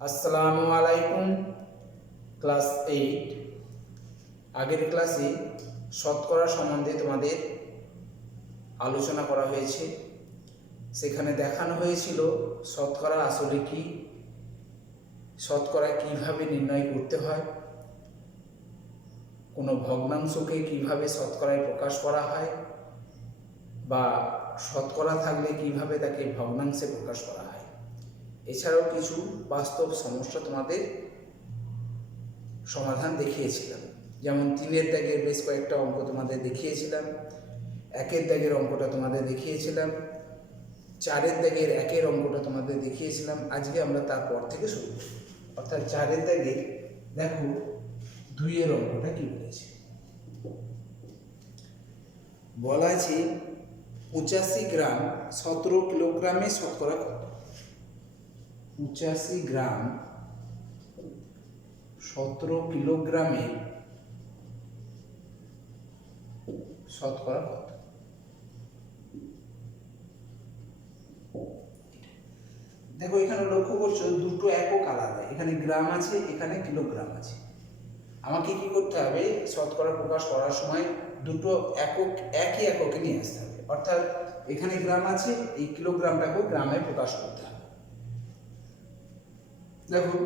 আসসালামু আলাইকুম। ক্লাস 8 আগের ক্লাসে শতকরা সম্বন্ধে তোমাদের আলোচনা করা হয়েছে। সেখানে দেখানো হয়েছিল শতকরা আসলে কি, শতকরা কিভাবে নির্ণয় করতে হয়, কোনো ভগ্নাংশকে কিভাবে শতকরায় প্রকাশ করা হয়, বা শতকরা থাকলে কিভাবে তাকে ভগ্নাংশে প্রকাশ করা হয়। এছাড়াও কিছু বাস্তব সমস্যা তোমাদের সমাধান দেখিয়েছিলাম। যেমন 3-এর দাগের বেশ কয়েকটা অঙ্ক তোমাদের দেখিয়েছিলাম, 1-এর দাগের অঙ্কটা তোমাদের দেখিয়েছিলাম, 4-এর দাগের 1-এর অঙ্কটা তোমাদের দেখিয়েছিলাম। আজকে আমরা তারপর থেকে শুরু করব, অর্থাৎ 4-এর দাগের দেখো 2-এর অঙ্কটা কি বলেছে। বলা আছে 85 গ্রাম 17 কিলোগ্রামে শতকরা কত? 85 গ্রাম 17 কিলোগ্রামে শতকরা কত? দেখো এখানে লক্ষ্য করছো দুটো একক আলাদা, এখানে গ্রাম আছে, এখানে কিলোগ্রাম আছে। আমাকে কি করতে হবে, শতকরা প্রকাশ করার সময় দুটো একক একই এককে নিয়ে আসতে হবে। অর্থাৎ এখানে গ্রাম আছে, এই কিলোগ্রামটাকেও গ্রামে প্রকাশ করতে হবে। দেখো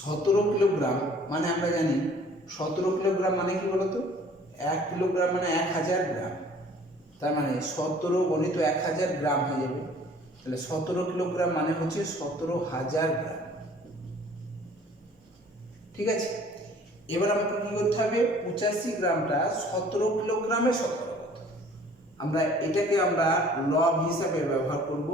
17 কিলোগ্রাম মানে আমরা জানি 17 কিলোগ্রাম মানে কি বলতো, 1 কিলোগ্রাম মানে 1000 গ্রাম। তার মানে 17 গণিত 1000 গ্রাম হয়ে যাবে। তাহলে 17 কিলোগ্রাম মানে হচ্ছে 17,000 গ্রাম। ঠিক আছে, এবার আমাকে কি করতে হবে, 85 গ্রামটা 17 কিলোগ্রামে শতকরা কত? আমরা এটাকে লব হিসাবে ব্যবহার করব,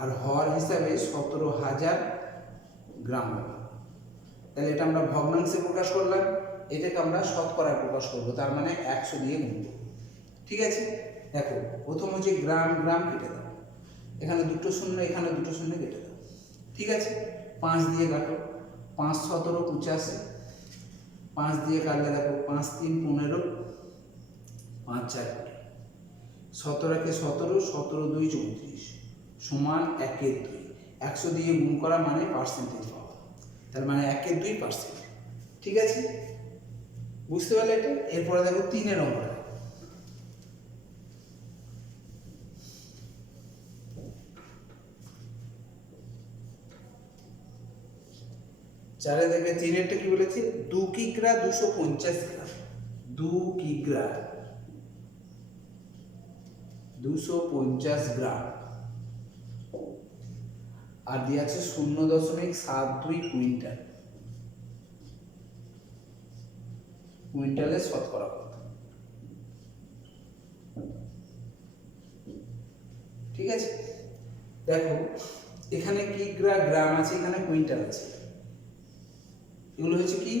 আর হর হিসাবে 17,000 গ্রাম হবে। তাহলে এটা আমরা ভগ্নাংশে প্রকাশ করলাম, এটাকে আমরা শতকরায় প্রকাশ করব, তার মানে 100 দিয়ে গুণ করব। ঠিক আছে, দেখো প্রথম হচ্ছে গ্রাম, গ্রাম কেটে দাও, এখানে দুটো শূন্য, এখানে দুটো শূন্য কেটে দাও। ঠিক আছে, 5 দিয়ে কাটো, 5 17 85, 5 দিয়ে কাটলে দেখো 5 3 15, 5 4 20, 17 কে 17, 17 2 34 সমান 1/2। 100 দিয়ে গুণ করা মানে পার্সেন্টেজ পাওয়া, তার মানে 1/2%। ঠিক আছে, বুঝতে পারলে এটা? এরপরে দেখো 3-এর অঙ্কটা। চারে দেখবে 3-এরটা কি বলেছে, 2 কিগ্রা 250 গ্রাম। 2 কিগ্রা 250 গ্রাম আর দিয়ে আছে 0.72 কুইন্টাল। কুইন্টালে শতকরা কত? ঠিক আছে, দেখো এখানে কিগ্রা গ্রাম আছে, এখানে কুইন্টাল আছে। এগুলো হচ্ছে কি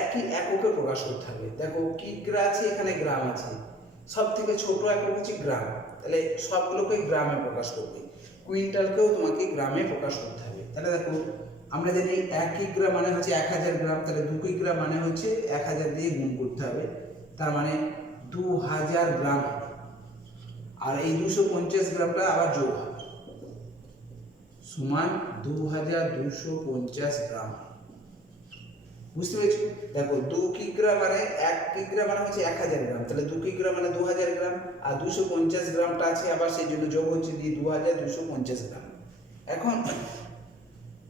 একই এককে প্রকাশ করতে হবে। দেখো কিগ্রা আছে, এখানে গ্রাম আছে, সব থেকে ছোট একক হচ্ছে গ্রাম, তাহলে সবগুলোকে গ্রামে প্রকাশ করবে। কুইন্টালকেও তোমাকে গ্রামে প্রকাশ করতে হবে। তাহলে দেখো আমরা জানি 1 কিগ্রা মানে হচ্ছে 1000 গ্রাম, তাহলে 2 কিগ্রা মানে হচ্ছে 1000 দিয়ে গুণ করতে হবে, তার মানে 2000 গ্রাম হবে। আর এই 250 গ্রামটা আবার যোগ হবে, সমান 2250 গ্রাম। বুঝতে পেরেছো? দেখো 2 কিগ্রা মানে 1 কিগ্রা মানে হচ্ছে 1000 গ্রাম, তাহলে 2 কিগ্রা মানে 2000 গ্রাম, আর 250 গ্রামটা আছে আবার, সেই জন্য যোগ হচ্ছে দিয়ে 2250 গ্রাম। এখন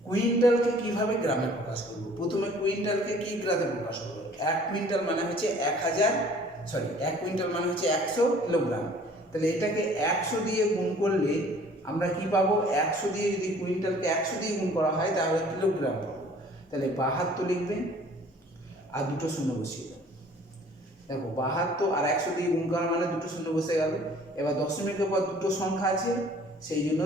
কুইন্টালকে কিভাবে গ্রামে প্রকাশ করব? প্রথমে কুইন্টালকে কি গ্রামে প্রকাশ করব? 1 কুইন্টাল মানে হচ্ছে 1 কুইন্টাল মানে হচ্ছে 100 কিলোগ্রাম। তাহলে এটাকে 100 দিয়ে গুণ করলে আমরা কি পাবো, 100 দিয়ে যদি কুইন্টালকে 100 দিয়ে গুণ করা হয় তাহলে কিলোগ্রাম পাবো। তাহলে 72 লিখবেন আর দুটো শূন্য বসিয়ে দেবেন। দেখো 72 আর 100 দিয়ে গুণ করা মানে দুটো শূন্য বসে গেল। এবার দশমিকের পর দুটো সংখ্যা আছে, সেই জন্য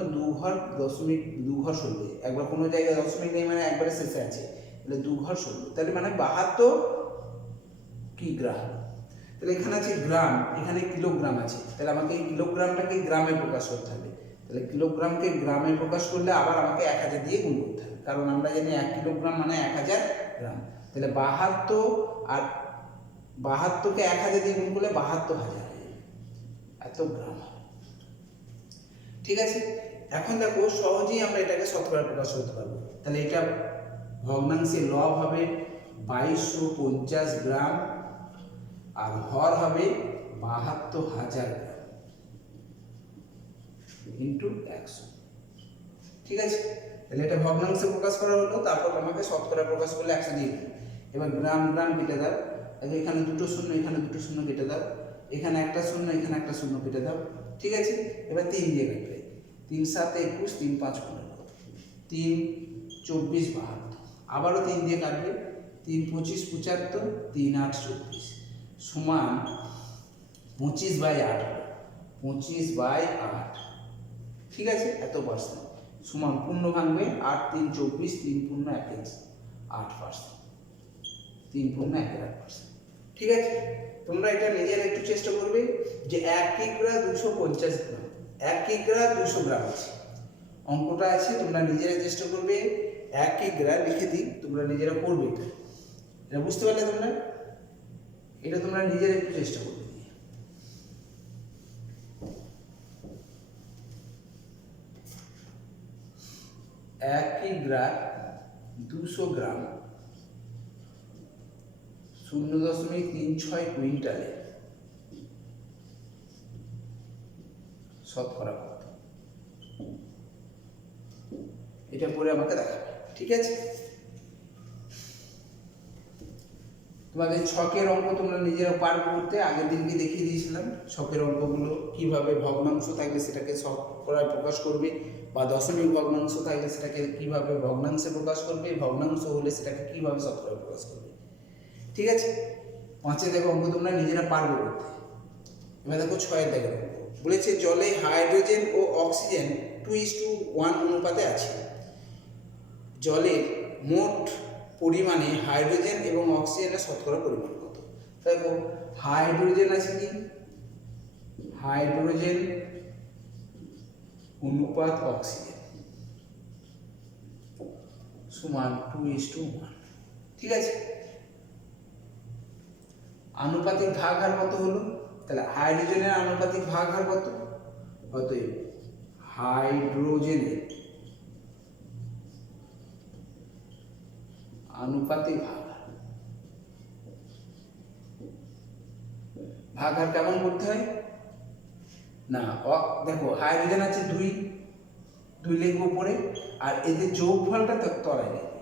দশমিক 2 ঘর সরবে। একবার কোনো জায়গায় দশমিক নেই মানে একবারে শেষে আছে, তাহলে 2 ঘর সরবে, তাহলে মানে 72 কিগ্রা। তাহলে এখানে আছে গ্রাম, এখানে কিলোগ্রাম আছে, তাহলে আমাকে এই কিলোগ্রামটাকে গ্রামে প্রকাশ করতে হবে। তাহলে কিলোগ্রামকে গ্রামে প্রকাশ করলে আবার আমাকে 1000 দিয়ে গুণ করতে হবে, কারণ আমরা জানি 1 কিলোগ্রাম মানে 1000 গ্রাম। তাহলে 72 আর 72কে 1000 দিয়ে গুণ করলে 72,000 এত গ্রাম। ঠিক আছে, এখন দেখো সহজেই আমরা এটাকে শতকরা প্রকাশ করতে পারবো। তাহলে এটা ভগ্নাংশে লব হবে 2250 গ্রাম আর হর হবে 72,000 গ্রাম ইন্টু 100। ঠিক আছে, তাহলে এটা ভগ্নাংশে প্রকাশ করা হলো, তারপর আমাকে শতকরা প্রকাশ করলে 100 দিয়ে দিই। এবার গ্রাম গ্রাম কেটে দাও, এখানে দুটো শূন্য, এখানে দুটো শূন্য কেটে দাও, এখানে একটা শূন্য, এখানে একটা শূন্য কেটে দাও। ঠিক আছে, এবার 3 দিয়ে কাটবে, 3 7 21, 3 5 15, 3 24 72, আবারও 3 দিয়ে কাটবে, 3 25 75, 3 8 24 সমান 25/8, 25/8। ঠিক আছে, এত পার্সেন্ট সমান পূর্ণ ভাঙবে 8 3 24, 3 পূর্ণ 1 8%, 3 পূর্ণ 1.8%। ঠিক আছে, তোমরা এটা নিজের একটু চেষ্টা করবে যে 1 কিগ্রা 250 গ্রাম, 1 কিগ্রা 200 গ্রাম আছে, অঙ্কটা আছে, তোমরা নিজেরা চেষ্টা করবে। 1 কিগ্রা লিখে দিই, তোমরা নিজেরা করবে। এটা বুঝতে পারলে তোমরা? এটা তোমরা নিজেরা একটু চেষ্টা করবে। 1 কিগ্রা 200 গ্রাম 0.36 কুইন্টালে শতকরা কত, এটা পরে আমাকে দেখাবে। ঠিক আছে, তোমাদের ছকের অঙ্ক তোমরা নিজেরা পারবে করতে, আগের দিনকে দেখিয়ে দিয়েছিলাম ছকের অঙ্কগুলো কিভাবে ভগ্নাংশ থাকলে সেটাকে শতকরায় প্রকাশ করবে, বা দশমিক ভগ্নাংশ থাকলে সেটাকে কিভাবে ভগ্নাংশে প্রকাশ করবে, ভগ্নাংশ হলে সেটাকে কিভাবে শতকরায় প্রকাশ করবে। ঠিক আছে, 5 দেখো অঙ্ক তোমরা নিজেরা পারবে করতে। এবার দেখো 6 দেখো বলেছে জলে হাইড্রোজেন ও অক্সিজেন 2:1 অনুপাতে আছে। জলের মোট পরিমাণে হাইড্রোজেন এবং অক্সিজেনের শতকরা পরিমাণ কত? দেখো হাইড্রোজেন আছে কি, হাইড্রোজেন অনুপাত অক্সিজেন সমান 2:1। ঠিক আছে, আনুপাতিক ভাগ হার কত হলো? তাহলে হাইড্রোজেনের আনুপাতিক ভাগ হার কত? অতএব হাইড্রোজেনের আনুপাতিক ভাগ হার কেমন করতে হয় না, দেখো হাইড্রোজেন আছে 2 লিখবো উপরে, আর এদের যোগফলটা তলায় লিখবে।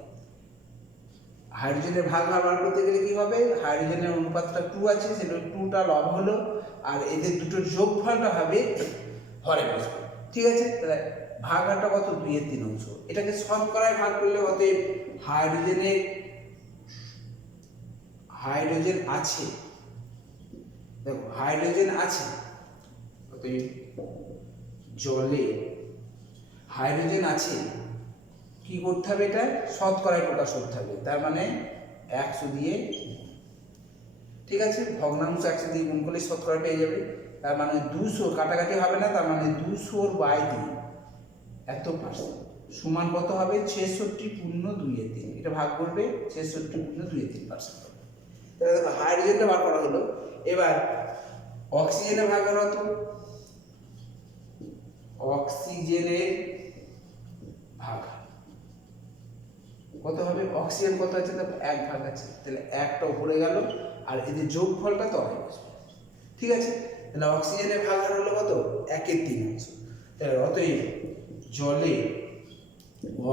হাইড্রোজেনের ভাগ হার বার করতে গেলে কি হবে, হাইড্রোজেনের অনুপাতটা 2 আছে, সেটা 2টা লব হলো, আর এদের দুটোর যোগফলটা হবে হরে বসবে। ঠিক আছে, তাহলে ভাগ হারটা কত? 2/3। এটাকে শতকরায় ভাগ করলে অতএব হাইড্রোজেন আছে, দেখো হাইড্রোজেন আছে, অতএব জলে হাইড্রোজেন আছে, কি করতে হবে? এটা শতকরায় প্রকাশ করতে হবে, তার মানে 100 দিয়ে। ঠিক আছে, ভগ্নাংশ 100 দিয়ে গুণ করলে শতকরা পেয়ে যাবে, তার মানে 200, কাটাকাটি হবে না, তার মানে 200/2 এত পার্সেন্ট সমান কত হবে? 66.2/3। এটা ভাগ করবে 66.2/3%। তাহলে দেখো হাইড্রোজেনটা বার করা হলো। এবার অক্সিজেনের ভাগ করা হতো, অক্সিজেনের ভাগ কত হবে? অক্সিজেন কত আছে? দেখো 1 ভাগ আছে, তাহলে 1টা উপরে গেল, আর এদের যোগফলটা তলায় বসবে। ঠিক আছে, তাহলে অক্সিজেনের ভাগ হার হলো কত? 1/3। তাহলে অতএব জলে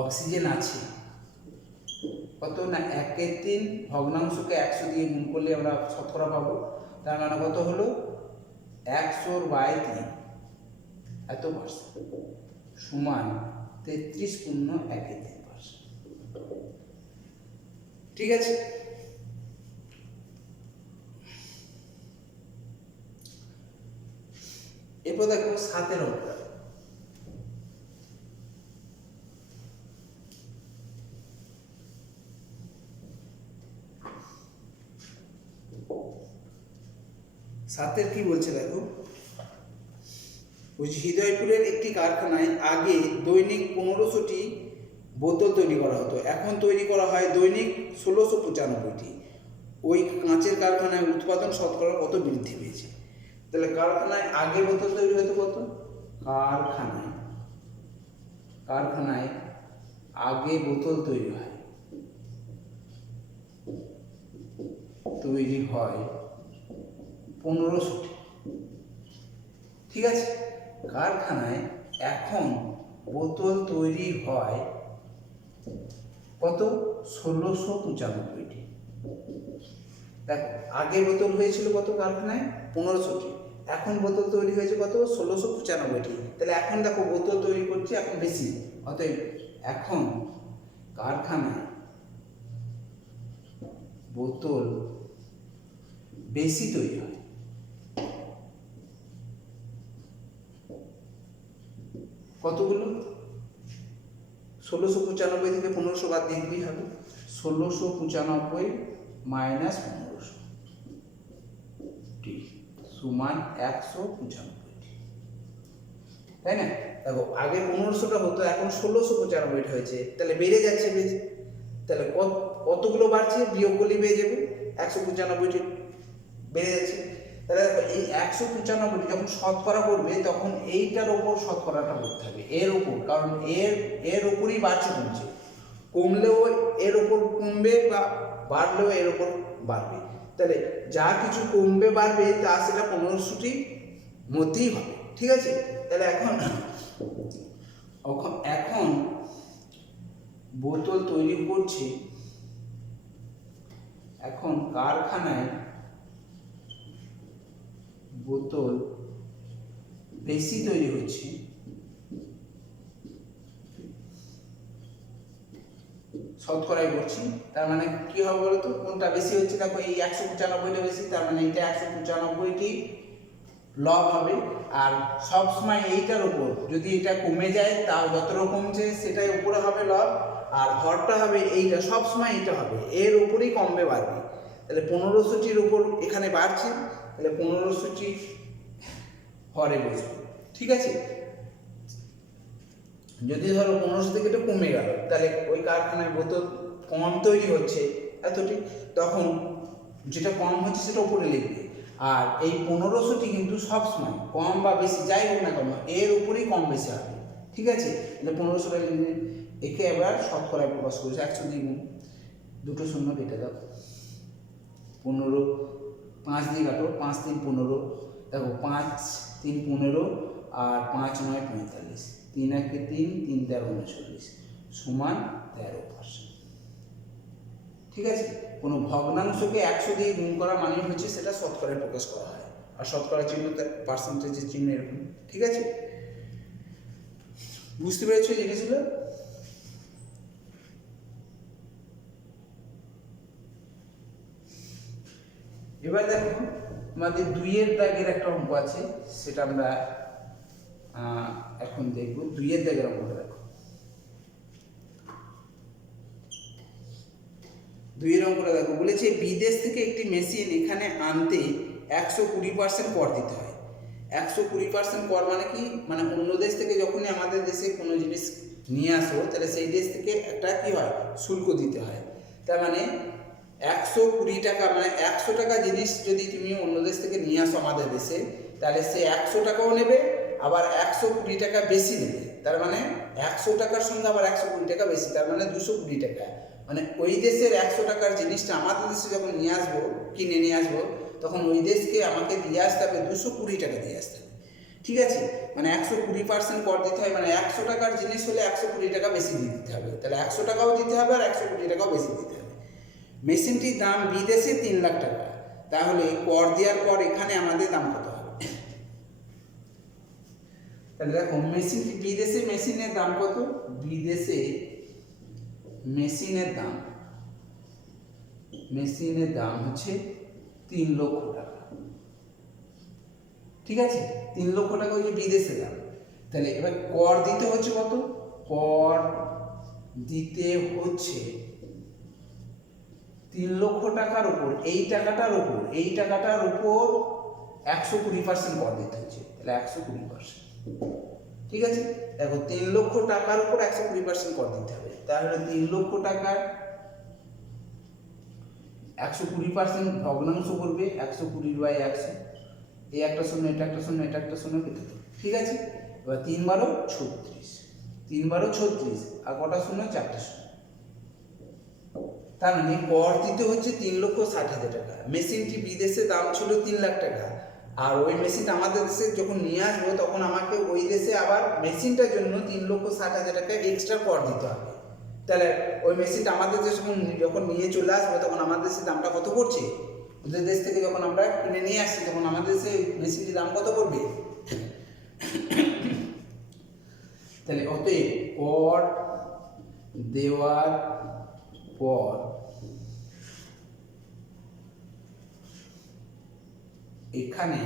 অক্সিজেন আছে কত না 1/3, ভগ্নাংশকে 100 দিয়ে গুণ করলে আমরা শতকরা পাবো, তার মানে কত হলো 100/3 এত পার্সেন্ট সমান 33.13%। ঠিক আছে, এরপর দেখো 7 অঙ্কটা। সাতের কি বলছে দেখো, হৃদয়পুরের একটি কারখানায় আগে দৈনিক 1500টি বোতল তৈরি করা হতো, এখন তৈরি করা হয় দৈনিক 1695টি। ওই কাঁচের কারখানায় উৎপাদন শতকরা কত বৃদ্ধি পেয়েছে? তাহলে কারখানায় আগে বোতল তৈরি হতো কত? কারখানায় কারখানায় আগে বোতল তৈরি হয় 1500টি। ঠিক আছে, কারখানায় এখন বোতল তৈরি হয় কত? 1695টি। দেখো, আগে বোতল হয়েছিল কত কারখানায়? 1500টি। এখন বোতল তৈরি হয়েছে কত? 1695টি। তাহলে এখন দেখো বোতল তৈরি করছে এখন বেশি, অতএব এখন কারখানায় বোতল বেশি তৈরি হয়। কতগুলো? 1695 থেকে 1500 বাদ দিয়ে দিলেই হবে। 1695 মাইনাস 1500টি সমান 195টি, তাই না? দেখো, আগে 1500টা হতো, এখন 1695টা হয়েছে, তাহলে বেড়ে যাচ্ছে বেশি। তাহলে কতগুলো বাড়ছে? বিয়োগ করলেই বেড়ে যাবে, 195টি বেড়ে যাচ্ছে। তাহলে এই 195টি যখন শতকরা করবে তখন এইটার ওপর শতকরাটা করতে হবে, এর ওপর, কারণ এর ওপরই বাড়ছে কমছে। কমলেও এর ওপর কমবে, বা বাড়লেও এর ওপর বাড়বে। তাহলে যা কিছু কমবে বাড়বে তা সেটা 1500টির মধ্যেই হবে। ঠিক আছে, তাহলে এখন বোতল তৈরি করছে, এখন কারখানায় বোতল বেশি তৈরি হচ্ছে, শতকরাই করছি। তার মানে কি হবে বলতো? কোনটা বেশি হচ্ছে? দেখো, এই 195টা বেশি, তার মানে এইটা 195টি লব হবে। আর সবসময় এইটার উপর যদি এটা কমে যায়, তাও যতটা কমছে সেটাই উপরে হবে লব, আর হরটা হবে এইটা, সবসময় এইটা হবে, এর উপরেই কমবে বাড়বে। তাহলে 1500টির উপর এখানে বাড়ছে, তাহলে 1500টি হরে বসবে। ঠিক আছে, যদি ধরো 1500 থেকে এটা কমে গেল, তাহলে ওই কারখানায় বোতল কম তৈরি হচ্ছে এতটি, তখন যেটা কম হচ্ছে সেটা উপরে লিখবে। আর এই 1500টি কিন্তু সবসময় কম বা বেশি যাই হোক না কেন এর উপরেই কম বেশি হবে। ঠিক আছে, তাহলে 1500টা লিখবে। একে এবার শতকরায় প্রকাশ করেছে, 100 দিয়ে গুণ, দুটো শূন্য কেটে দাও, 15, 5 দিয়ে কাটো, 5 3 15, দেখো 5 3 15 আর 5 9 45, 3 1 3, 3 13 39 সমান 13%। ঠিক আছে, কোনো ভগ্নাংশকে 100 দিয়ে গুণ করা মানে হচ্ছে সেটা শতকরায় প্রকাশ করা হয়, আর শতকরা চিহ্ন পার্সেন্টেজের চিহ্ন এরকম। ঠিক আছে, বুঝতে পেরেছো জিনিসগুলো? এবার দেখো, আমাদের 2-এর দাগের একটা অঙ্ক আছে, সেটা আমরা এখন দেখব। 2-এর দাগের অঙ্কটা দেখো। 2-এর অঙ্কটা দেখো, বলেছে বিদেশ থেকে একটি মেশিন এখানে আনতে 120% কর দিতে হয়। 120% কর মানে কি? মানে অন্য দেশ থেকে যখনই আমাদের দেশে কোনো জিনিস নিয়ে আসো, তাহলে সেই দেশ থেকে একটা কি হয়? শুল্ক দিতে হয়। তার মানে 120 টাকা, মানে 100 টাকা জিনিস যদি তুমি অন্য দেশ থেকে নিয়ে আসো আমাদের দেশে, তাহলে সে 100 টাকাও নেবে, আবার 120 টাকা বেশি নেবে। তার মানে 100 টাকার সঙ্গে আবার 120 টাকা বেশি, তার মানে 220 টাকা। মানে ওই দেশের 100 টাকার জিনিসটা আমাদের দেশে যখন নিয়ে আসবো, কিনে নিয়ে আসবো, তখন ওই দেশকে আমাকে দিয়ে আসতে হবে 220 টাকা দিয়ে আসতে হবে। ঠিক আছে, মানে 120% কর দিতে হয়, মানে 100 টাকার জিনিস হলে 120 টাকা বেশি দিয়ে দিতে হবে। তাহলে 100 টাকাও দিতে হবে আর 120 টাকাও বেশি দিতে হবে। মেশিনটির দাম বিদেশে 3 লাখ টাকা, তাহলে কর দেওয়ার পর এখানে আমাদের দাম কত হবে? তাহলে দেখো, মেশিনটি বিদেশে মেশিনের দাম কত? বিদেশে মেশিনের দাম হচ্ছে 3 লক্ষ টাকা। ঠিক আছে, 3 লক্ষ টাকা হচ্ছে বিদেশে দাম। তাহলে এবার কর দিতে হচ্ছে কত? কর দিতে হচ্ছে 3 লক্ষ টাকার উপর, এই টাকাটার উপর 120% কর দিতে হচ্ছে, তাহলে 120%। ঠিক আছে, দেখো 3 লক্ষ টাকার উপর 120% কর দিতে হবে, তাহলে 3 লক্ষ টাকার 120% ভগ্নাংশ করবে 120/100, এই একটা শূন্য, এটা একটা শূন্য, এটা একটা শূন্য কেটে দেবে। ঠিক আছে, এবার 3 12 36, 3 বারো 36, আর কটা শূন্য? 4টে শূন্য। তার মানে কর দিতে হচ্ছে 3,60,000 টাকা। মেশিনটি বিদেশে দাম ছিল 3 লাখ টাকা, আর ওই মেশিনটা আমাদের দেশে যখন নিয়ে আসবো তখন আমাকে ওই দেশে আবার মেশিনটার জন্য 3,60,000 টাকা এক্সট্রা কর দিতে হবে। তাহলে ওই মেশিনটা আমাদের দেশে যখন নিয়ে চলে আসবে তখন আমাদের দেশে দামটা কত পড়ছে? ওদের দেশ থেকে যখন আমরা কিনে নিয়ে আসছি তখন আমাদের দেশে মেশিনটির দাম কত পড়বে? তাহলে অতএব কর দেওয়ার পর এখানে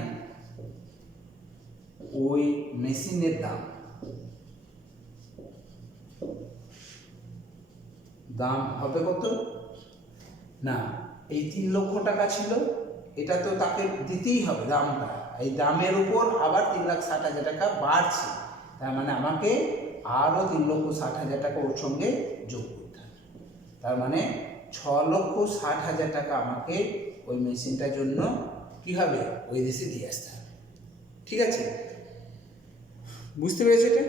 ওই মেশিনের দাম হবে কত না? এই 3 লক্ষ টাকা ছিল, এটা তো তাকে দিতেই হবে দামটা, এই দামের উপর আবার 3,60,000 টাকা বাড়ছে, তার মানে আমাকে আরও 3,60,000 টাকা ওর সঙ্গে যোগ করতে হবে। তার মানে 6,60,000 টাকা আমাকে ওই মেশিনটার জন্য কী হবে? ওই দেশে দিয়ে আসতে হবে। ঠিক আছে, বুঝতে পেরেছো এটা?